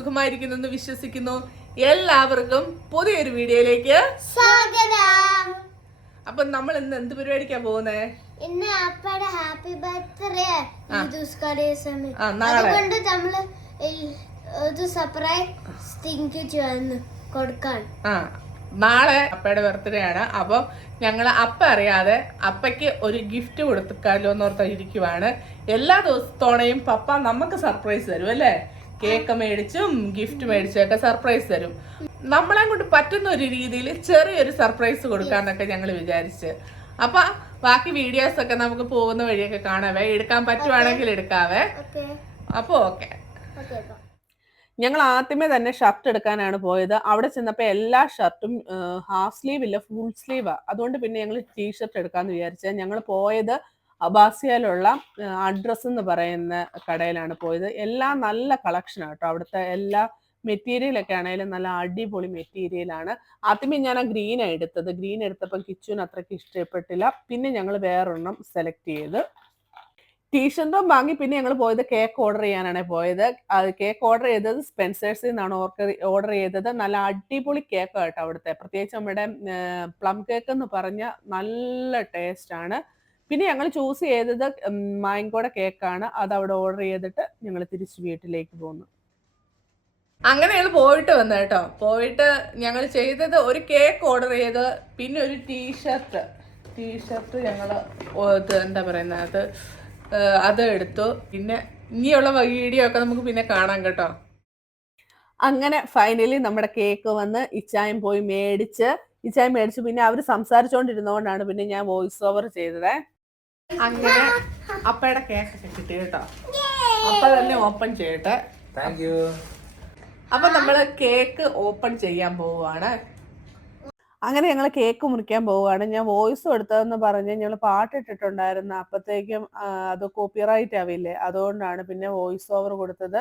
സുഖമായിരിക്കുന്നു എന്ന് വിശ്വസിക്കുന്നു. എല്ലാവർക്കും പുതിയൊരു വീഡിയോയിലേക്ക് സ്വാഗതം. അപ്പൊ നമ്മൾ ഇന്ന് എന്ത് പരിപാടിക്കാ പോകുന്നേ? ഇന്ന് അപ്പയുടെ ഹാപ്പി ബർത്ത്ഡേ. അതുകൊണ്ട് നമ്മൾ ഒരു സർപ്രൈസ് തിങ്ക് കൊടുക്കാൻ. നാളെ അപ്പയുടെ ബർത്ത്ഡേ ആണ്. അപ്പൊ ഞങ്ങൾ അപ്പ അറിയാതെ അപ്പയ്ക്ക് ഒരു ഗിഫ്റ്റ് കൊടുക്കാലോ എന്നോർത്ത് ഇരിക്കുവാണ്. എല്ലാ ദിവസത്തോടെയും പപ്പ നമുക്ക് സർപ്രൈസ് തരും അല്ലേ? കേക്ക് മേടിച്ചും ഗിഫ്റ്റ് മേടിച്ചും ഒക്കെ സർപ്രൈസ് തരും. നമ്മളെ കൊണ്ട് പറ്റുന്ന ഒരു രീതിയിൽ ചെറിയൊരു സർപ്രൈസ് കൊടുക്കാന്നൊക്കെ ഞങ്ങൾ വിചാരിച്ച്. അപ്പൊ ബാക്കി വീഡിയോസ് ഒക്കെ നമുക്ക് പോകുന്ന വഴിയൊക്കെ കാണാവേ. എടുക്കാൻ പറ്റുവാണെങ്കിൽ എടുക്കാവേ. അപ്പൊ ഓക്കെ ഓക്കെ ഞങ്ങൾ ആദ്യമേ തന്നെ ഷർട്ട് എടുക്കാനാണ് പോയത്. അവിടെ ചെന്നപ്പോൾ എല്ലാ ഷർട്ടും ഹാഫ് സ്ലീവ് ഇല്ല ഫുൾ സ്ലീവാ അതുകൊണ്ട് പിന്നെ ഞങ്ങൾ ടീ ഷർട്ട് എടുക്കാന്ന് വിചാരിച്ചത് ഞങ്ങൾ പോയത് അബാസിയയിലുള്ള അഡ്രസ് എന്ന് പറയുന്ന കടയിലാണ് പോയത്. എല്ലാം നല്ല കളക്ഷനാണ് കേട്ടോ. അവിടുത്തെ എല്ലാ മെറ്റീരിയലൊക്കെ ആണെങ്കിലും നല്ല അടിപൊളി മെറ്റീരിയലാണ് ആദ്യമേ ഞാൻ ആ ഗ്രീനാണ് എടുത്തത്. ഗ്രീൻ എടുത്തപ്പോൾ കിച്ചുവിന് അത്രയ്ക്ക് ഇഷ്ടപ്പെട്ടില്ല. പിന്നെ ഞങ്ങൾ വേറൊരെണ്ണം സെലക്ട് ചെയ്ത്. ടീഷർട്ടും വാങ്ങി പിന്നെ ഞങ്ങൾ പോയത് കേക്ക് ഓർഡർ ചെയ്യാനാണ് പോയത്. കേക്ക് ഓർഡർ ചെയ്തത് സ്പെൻസേഴ്സിൽ നിന്നാണ് ഓർഡർ ചെയ്തത്. നല്ല അടിപൊളി കേക്ക് അവിടുത്തെ. പ്രത്യേകിച്ച് നമ്മുടെ പ്ലം കേക്ക് എന്ന് പറഞ്ഞ നല്ല ടേസ്റ്റ് ആണ്. പിന്നെ ഞങ്ങൾ ചൂസ് ചെയ്തത് മായങ്കോട കേക്കാണ് അത് അവിടെ ഓർഡർ ചെയ്തിട്ട് ഞങ്ങൾ തിരിച്ച് വീട്ടിലേക്ക് പോന്നു. അങ്ങനെ ഞങ്ങൾ പോയിട്ട് വന്നു കേട്ടോ. പോയിട്ട് ഞങ്ങൾ ചെയ്തത് ഒരു കേക്ക് ഓർഡർ ചെയ്ത് പിന്നെ ഒരു ടീഷർട്ട് ടീഷർട്ട് ഞങ്ങൾ എന്താ പറയുന്നത് അത് അത് എടുത്തു. പിന്നെ ഇനിയുള്ള വീഡിയോ ഒക്കെ നമുക്ക് പിന്നെ കാണാം കേട്ടോ. അങ്ങനെ ഫൈനലി നമ്മുടെ കേക്ക് വന്ന് ഇച്ചായം പോയി മേടിച്ച് ഇച്ചായം മേടിച്ച് പിന്നെ അവർ സംസാരിച്ചുകൊണ്ടിരുന്നതുകൊണ്ടാണ് പിന്നെ ഞാൻ വോയിസ് ഓവർ ചെയ്തത്. അങ്ങനെ അപ്പയുടെ കേക്ക് കിട്ടി കേട്ടോ. അപ്പൊ തന്നെ ഓപ്പൺ ചെയ്യട്ടെ. താങ്ക് യു അപ്പൊ നമ്മൾ കേക്ക് ഓപ്പൺ ചെയ്യാൻ പോവുകയാണ് അങ്ങനെ ഞങ്ങൾ കേക്ക് മുറിക്കാൻ പോവുകയാണ് ഞാൻ വോയിസ് കൊടുത്തതെന്ന് പറഞ്ഞ് ഞങ്ങൾ പാട്ടിട്ടിട്ടുണ്ടായിരുന്നു അപ്പത്തേക്കും ആ, അത് കോപ്പിറൈറ്റ് ആവില്ലേ? അതുകൊണ്ടാണ് പിന്നെ വോയിസ് ഓവർ കൊടുത്തത്.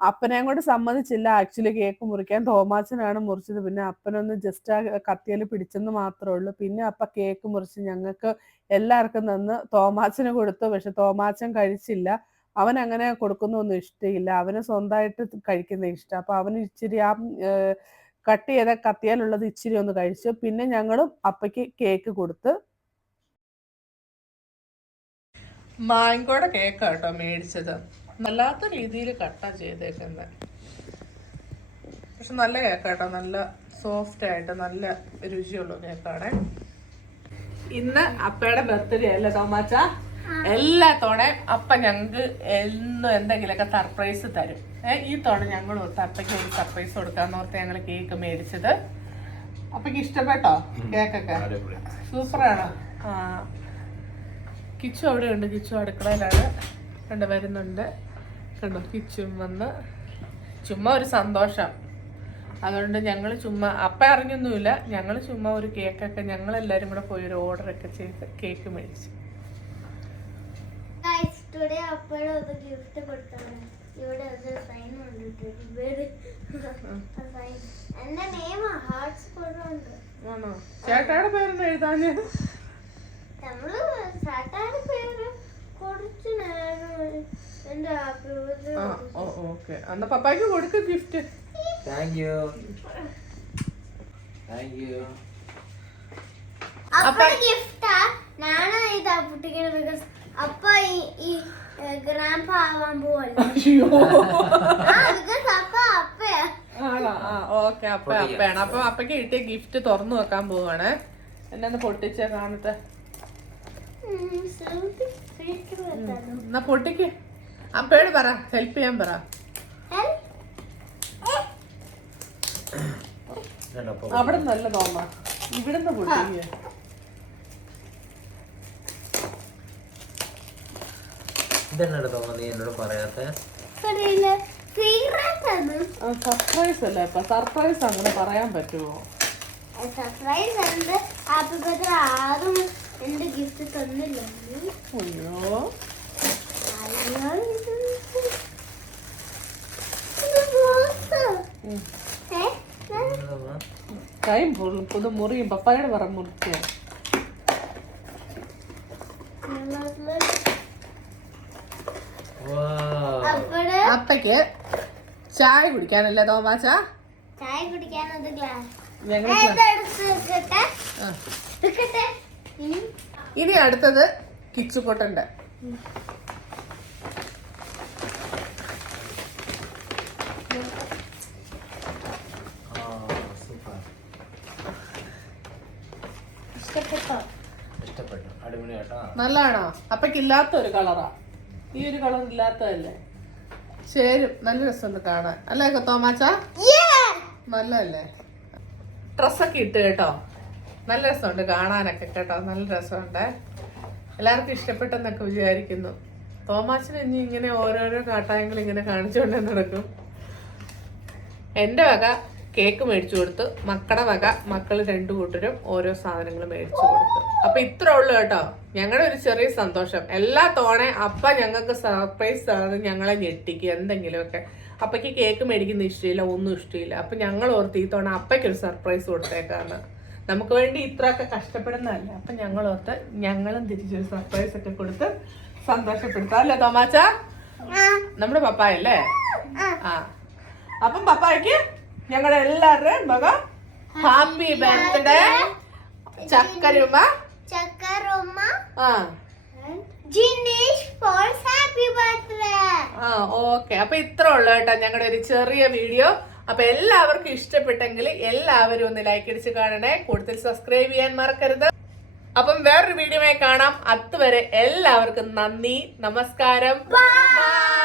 അപ്പനെ കൊണ്ട് സമ്മതിച്ചില്ല. ആക്ച്വലി കേക്ക് മുറിക്കാൻ തോമാച്ചനാണ് മുറിച്ചത്. പിന്നെ അപ്പനൊന്ന് ജസ്റ്റ് ആ കത്തിയിൽ പിടിച്ചെന്ന് മാത്രമേ ഉള്ളൂ. പിന്നെ അപ്പ കേക്ക് മുറിച്ച് ഞങ്ങൾക്ക് എല്ലാവർക്കും തന്ന് തോമാച്ചന് കൊടുത്തു. പക്ഷെ തോമാച്ചൻ കഴിച്ചില്ല. അവൻ അങ്ങനെ കൊടുക്കുന്നൊന്നും ഇഷ്ടമില്ല. അവന് സ്വന്തമായിട്ട് കഴിക്കുന്ന ഇഷ്ടം. അപ്പൊ അവന് ഇച്ചിരി ആ കട്ട് ചെയ്ത കത്തിയാലുള്ളത് ഇച്ചിരി ഒന്ന് കഴിച്ചു. പിന്നെ ഞങ്ങളും അപ്പയ്ക്ക് കേക്ക് കൊടുത്ത് മാങ്കോടെ കേക്ക് കേട്ടോ മേടിച്ചത്. നല്ലാത്ത രീതിയിൽ കട്ടാ ചെയ്തേക്കുന്നത് പക്ഷെ നല്ല കേക്കാട്ടോ. കേട്ടോ നല്ല സോഫ്റ്റ് ആയിട്ട് നല്ല രുചിയുള്ള കേക്കാണ്. ഇന്ന് അപ്പയുടെ ബർത്ത്ഡേ അല്ലേ തോമാച്ച? എല്ലാ തവണയും അപ്പ ഞങ്ങൾക്ക് എന്നും എന്തെങ്കിലുമൊക്കെ സർപ്രൈസ് തരും. ഏഹ് ഈ തവണ ഞങ്ങൾ ഓർത്ത് അപ്പയ്ക്ക് ഒരു സർപ്രൈസ് കൊടുക്കാന്ന് ഓർത്ത് ഞങ്ങൾ കേക്ക് മേടിച്ചത്. അപ്പയ്ക്ക് ഇഷ്ടപ്പെട്ടോ കേക്കൊക്കെ? സൂപ്പറാണ്? ആ. കിച്ചു അവിടെ ഉണ്ട്. കിച്ചു അടുക്കളയിലാണ്. കണ്ട് വരുന്നുണ്ട്. കണ്ടോ? കിച്ചും വന്ന് ചുമ്മാ ഒരു സന്തോഷം. അതുകൊണ്ട് ഞങ്ങൾ ചുമ്മാ അപ്പ അറിഞ്ഞൊന്നുമില്ല. ഞങ്ങൾ ചുമ്മാ ഒരു കേക്കൊക്കെ ഞങ്ങൾ എല്ലാവരും കൂടെ പോയി ഒരു ഓർഡറൊക്കെ ചെയ്ത് കേക്ക് മേടിച്ചു. ചേട്ടാടെ ആണോ? പേരൊന്നും എഴുതാഞ്ഞ്? നമ്മൾ സാറ്റാണ് പേര് കുറച്ച് നേരം ആ ഓ ഓക്കെ. എന്നാ പപ്പായ്ക്ക് കൊടുക്ക് gift thank you thank you അപ്പയുടെ ഗിഫ്റ്റാ? ഞാനാ ഇത് പൊട്ടിക്കുന്നത് ബിക്കോസ് അപ്പ ഈ ഗ്രാൻഡ് ആവാൻ പോവല്ലേ? അയ്യോ. ആ ബിക്കോസ് അപ്പ അപ്പയാ. ആണോ? ആ ഓക്കെ അപ്പ അപ്പയാണ്. അപ്പൊ അപ്പയ്ക്ക് കിട്ടിയ ഗിഫ്റ്റ് തുറന്നു വെക്കാൻ പോവാണ്. എന്നെ ഒന്ന് പൊട്ടിച്ചേ കാണട്ടെ. എന്നാ പൊട്ടിക്ക്. അപ്പയോട് പറ. ഹെൽപ്പ് ചെയ്യാൻ പറ? അവിടെ നല്ല തോമ ഇവിടുന്ന് പൊട്ടിക്കുക ഇതെന്നോട് തോന്നുന്നു നീ എന്നോട് പറയാത്ത? സർപ്രൈസ് അല്ലേ അപ്പൊ സർപ്രൈസ് അങ്ങനെ പറയാൻ പറ്റുമോ സർപ്രൈസ് ഉണ്ട്. ഹാപ്പി ബർത്ത്ഡേ ആരും എന്റെ ഗിഫ്റ്റ് തന്നില്ല അയ്യോ. അയ്യോ, ആ. ഉം. ഏ? ഞാൻ കൈ മുറി- പുതു മുറിയും പപ്പായോട് പറ മുറിക്കുക അപ്പഴ് അപ്പയ്ക്ക് ചായ കുടിക്കാനല്ലേ തോമാച്ച ചായ കുടിക്കാനത് ഗ്ലാസ് ഞങ്ങൾ എടുത്ത് വെക്കട്ടെ എടുക്കട്ടെ ഉം. ഇനി അടുത്തത് കിച്ചു പൊട്ടന്റെ ഇഷ്ടപ്പെട്ടോ? ഇഷ്ടപ്പെട്ടു. അടിപൊളി നല്ലതാണോ? അപ്പക്കില്ലാത്ത ഒരു കളറാ. ഈ ഒരു കളർ ഇല്ലാത്തതല്ലേ? ശരി നല്ല രസമുണ്ട് കാണാൻ. അല്ലേ തോമാച്ച? നല്ലതല്ലേ? ഡ്രസ്സൊക്കെ ഇട്ട് കേട്ടോ. നല്ല രസമുണ്ട് കാണാനൊക്കെ കേട്ടോ. നല്ല രസമുണ്ട്. എല്ലാവർക്കും ഇഷ്ടപ്പെട്ടെന്നൊക്കെ വിചാരിക്കുന്നു. തോമാച്ചിന് ഇനി ഇങ്ങനെ ഓരോരോ കാട്ടായങ്ങൾ ഇങ്ങനെ കാണിച്ചുകൊണ്ടേ നടക്കും. എന്റെ വക കേക്ക് മേടിച്ചു കൊടുത്ത് മക്കളുടെ വക മക്കൾ രണ്ടു കൂട്ടരും ഓരോ സാധനങ്ങൾ മേടിച്ചു കൊടുത്തു. അപ്പൊ ഇത്ര ഉള്ളു കേട്ടോ. ഞങ്ങളുടെ ഒരു ചെറിയ സന്തോഷം. എല്ലാ തവണ അപ്പ ഞങ്ങൾക്ക് സർപ്രൈസ് ആണ് ഞങ്ങളെ ഞെട്ടിക്കുക എന്തെങ്കിലുമൊക്കെ. അപ്പയ്ക്ക് കേക്ക് മേടിക്കുന്ന ഇഷ്ടമില്ല ഒന്നും ഇഷ്ടമില്ല. അപ്പൊ ഞങ്ങൾ ഓർത്ത് ഈ തവണ അപ്പയ്ക്ക് ഒരു സർപ്രൈസ് കൊടുത്തേക്കാണ് നമുക്ക് വേണ്ടി ഇത്രയൊക്കെ കഷ്ടപ്പെടുന്നതല്ല? അപ്പൊ ഞങ്ങൾ ഓർത്ത് ഞങ്ങളും തിരിച്ചൊരു സർപ്രൈസ് ഒക്കെ കൊടുത്ത് സന്തോഷപ്പെടുത്താം അല്ലേ തോമാച്ച നമ്മുടെ പപ്പായല്ലേ? ആ. അപ്പം പപ്പായ്ക്ക് ഞങ്ങളുടെ എല്ലാവരുടെയും മക ഹാപ്പി ബർത്ത്ഡേ. ചക്കരുമ ചക്കറുമ്മ ആ. ജിനീഷ് ഫോൾസ് ഹാപ്പി ബർത്ത്ഡേ. ആ ഓക്കെ. അപ്പൊ ഇത്ര ഉള്ളു കേട്ടോ ഞങ്ങളുടെ ഒരു ചെറിയ വീഡിയോ. അപ്പൊ എല്ലാവർക്കും ഇഷ്ടപ്പെട്ടെങ്കിൽ എല്ലാവരും ഒന്ന് ലൈക്ക് അടിച്ച് കാണണേ. കൂടുതൽ സബ്സ്ക്രൈബ് ചെയ്യാൻ മറക്കരുത്. അപ്പം വേറൊരു വീഡിയോമായി കാണാം. അതുവരെ എല്ലാവർക്കും നന്ദി. നമസ്കാരം. ബൈ